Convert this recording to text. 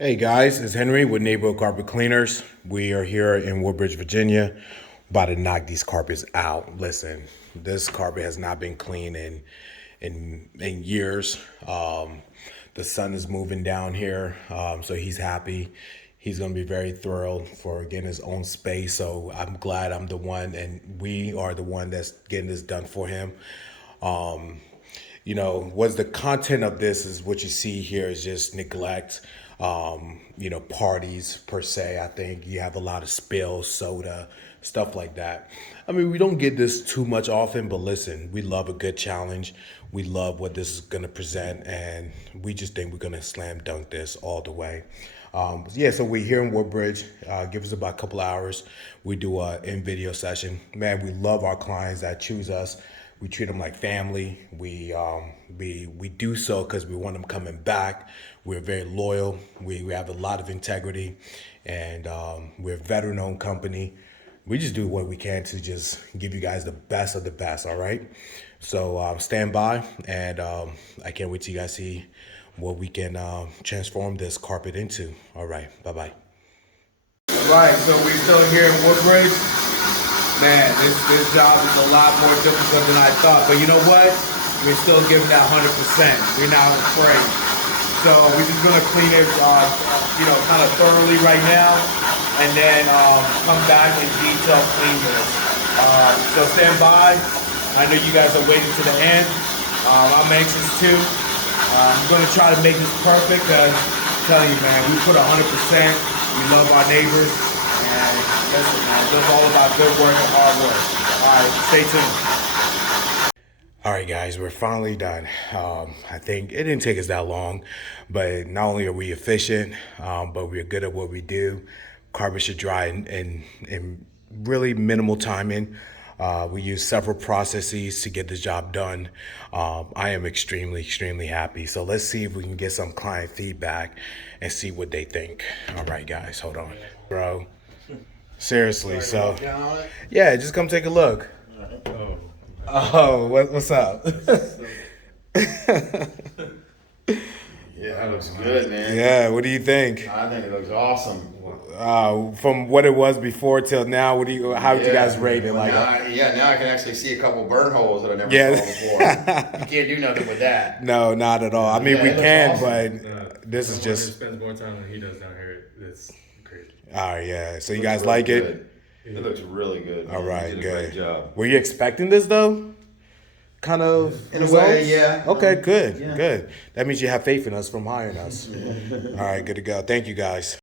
Hey guys, it's Henry with Neighborhood Carpet Cleaners. We are here in Woodbridge, Virginia, about to knock these carpets out. Listen, this carpet has not been cleaned in years. The son is moving down here, so he's happy. He's gonna be very thrilled for getting his own space. So I'm glad I'm the one, and we are the one that's getting this done for him. What's the content of this is what you see here is just neglect, parties per se. I think you have a lot of spills, soda, stuff like that. I mean, we don't get this too much often, but listen, we love a good challenge. We love what this is going to present, and we just think we're going to slam dunk this all the way. So we're here in Woodbridge. Give us about a couple hours. We do a in-video session. Man, we love our clients that choose us. We treat them like family. We do so because we want them coming back. We're very loyal. We have a lot of integrity, and we're a veteran-owned company. We just do what we can to just give you guys the best of the best. All right. So stand by, and I can't wait till you guys see what we can transform this carpet into. All right. Bye bye. All right. So we're still here in Woodbridge. Man, this job is a lot more difficult than I thought. But you know what? We're still giving that 100%. We're not afraid. So we're just going to clean it, kind of thoroughly right now. And then come back and detail clean this. So stand by. I know you guys are waiting to the end. I'm anxious too. I'm going to try to make this perfect. I'm telling you, man, we put 100%. We love our neighbors. And listen, man, it's all about good work and hard work. All right, stay tuned. All right, guys, we're finally done. I think it didn't take us that long, but not only are we efficient, but we're good at what we do. Carpet should dry in really minimal timing. We use several processes to get this job done. I am extremely, extremely happy. So let's see if we can get some client feedback and see what they think. All right, guys, hold on. Bro. Seriously, so yeah, just come take a look. What's up? Yeah, that looks good, man. Yeah, what do you think? I think it looks awesome. From what it was before till now, how would you guys rate it? Well, Like, now I can actually see a couple burn holes that I never saw before. You can't do nothing with that. No, not at all. I mean, we can, awesome. but this is just. He spends more time than he does down here. It's crazy. All right, yeah. So you guys like it? Good. It looks really good. Man. All right, you did a good. great job. Were you expecting this though? Kind of In a way, yeah. Okay, good, Yeah. good. That means you have faith in us from hiring us. All right, good to go. Thank you, guys.